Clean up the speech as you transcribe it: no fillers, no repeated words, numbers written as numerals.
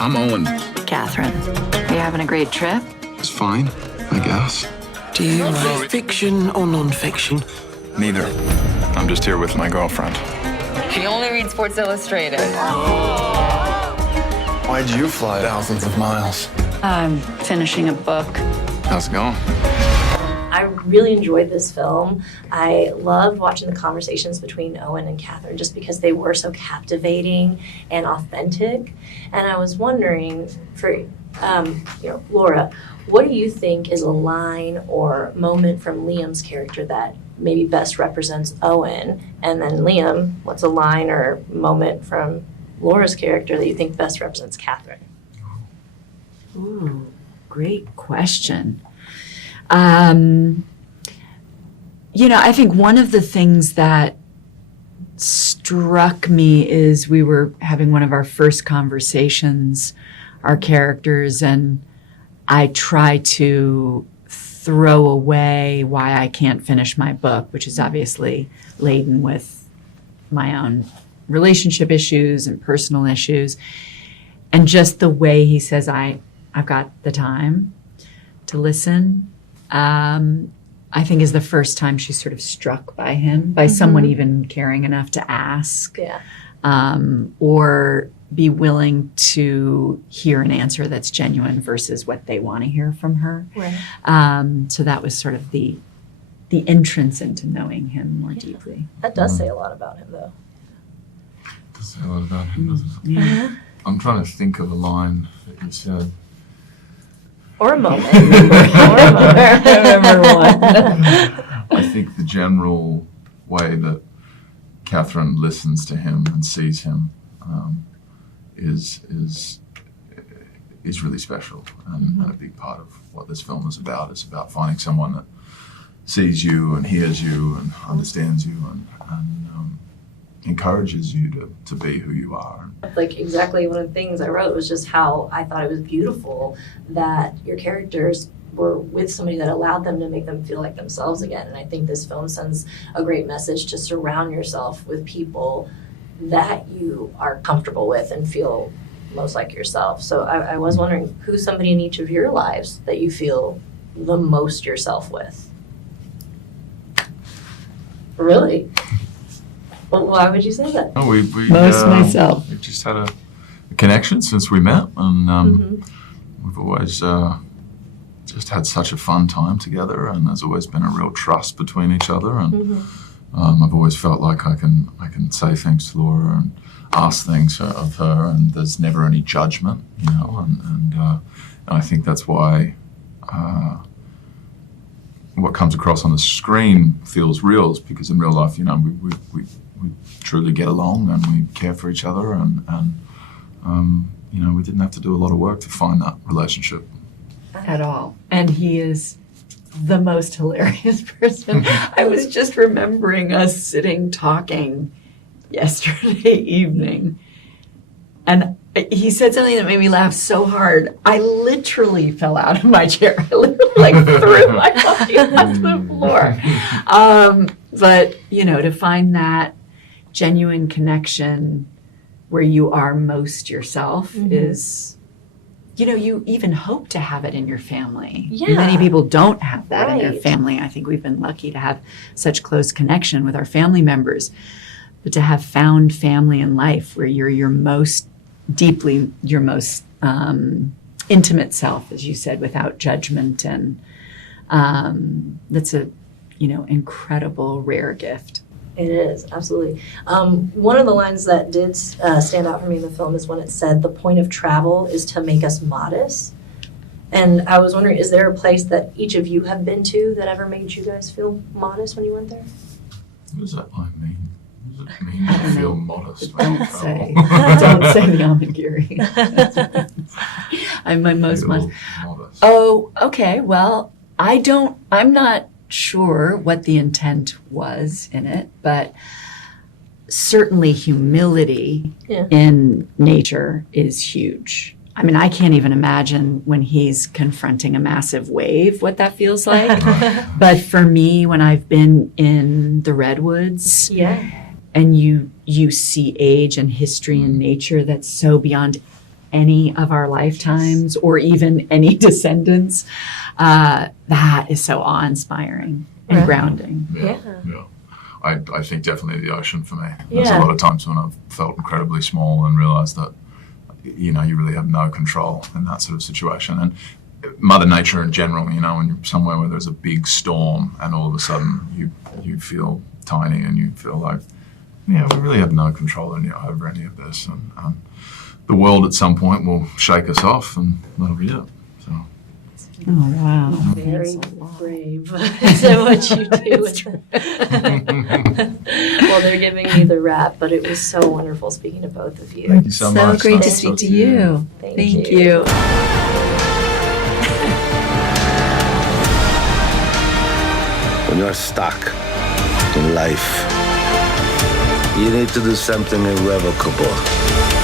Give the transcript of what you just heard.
I'm Owen. Katherine, are you having a great trip? It's fine, I guess. Do you write fiction or non-fiction? Neither. I'm just here with my girlfriend. She only reads Sports Illustrated. Why'd you fly thousands of miles? I'm finishing a book. How's it going? I really enjoyed this film. I loved watching the conversations between Owen and Katherine just because they were so captivating and authentic. And I was wondering, for Laura, what do you think is a line or moment from Liam's character that maybe best represents Owen? And then Liam, what's a line or moment from Laura's character that you think best represents Katherine? Ooh, great question. I think one of the things that struck me is we were having one of our first conversations, our characters, and I try to throw away why I can't finish my book, which is obviously laden with my own relationship issues and personal issues. And just the way he says, I've got the time to listen, I think is the first time she's sort of struck by him, by someone even caring enough to ask, or be willing to hear an answer that's genuine versus what they want to hear from her. Right. So that was sort of the entrance into knowing him more deeply. That does say a lot about him, though. It does say a lot about him, doesn't it? Yeah. I'm trying to think of a line that you said. Or a moment. I remember one. I think the general way that Katherine listens to him and sees him is really special, and a big part of what this film is about. It's about finding someone that sees you and hears you and understands you and encourages you to be who you are. Like, exactly one of the things I wrote was just how I thought it was beautiful that your characters were with somebody that allowed them to make them feel like themselves again. And I think this film sends a great message to surround yourself with people that you are comfortable with and feel most like yourself. So I was wondering, who's somebody in each of your lives that you feel the most yourself with? Really? Well, why would you say that? Oh, we myself. We've just had a connection since we met, and we've always just had such a fun time together, and there's always been a real trust between each other, and I've always felt like I can say things to Laura and ask things of her, and there's never any judgment, and I think that's why what comes across on the screen feels real, is because in real life, we truly get along and we care for each other, and we didn't have to do a lot of work to find that relationship. At all. And he is the most hilarious person. I was just remembering us sitting talking yesterday evening, and he said something that made me laugh so hard. I literally fell out of my chair. I literally threw my coffee onto the floor. But, to find that genuine connection where you are most yourself is, you even hope to have it in your family. Yeah. Many people don't have that in their Right. family. I think we've been lucky to have such close connection with our family members. But to have found family in life where you're your most intimate self, as you said, without judgment, and that's a incredible, rare gift. It is, absolutely. One of the lines that did stand out for me in the film is when it said, the point of travel is to make us modest. And I was wondering, is there a place that each of you have been to that ever made you guys feel modest when you went there? What does that line mean? What does it mean to feel modest when you Don't travel? don't say the Amagiri. I'm my most Feel modest. Oh, okay. Well, I'm not sure what the intent was in it, but certainly humility in nature is huge. I mean, I can't even imagine when he's confronting a massive wave what that feels like. But for me, when I've been in the redwoods, and you see age and history in nature that's so beyond any of our lifetimes or even any descendants, that is so awe-inspiring and Right. grounding. Yeah. I think definitely the ocean for me. There's Yeah. a lot of times when I've felt incredibly small and realized that, you know, you really have no control in that sort of situation. And Mother Nature in general, you know, when you're somewhere where there's a big storm and all of a sudden you feel tiny and you feel like, yeah, we really have no control over any of this. And the world at some point will shake us off and that'll be it. So. Oh, wow. Very brave. So what you do with well, they're giving me the wrap, but it was so wonderful speaking to both of you. Thank you so much. So great Nice to to speak talk to to you. you. Thank you. When you're stuck in life, you need to do something irrevocable.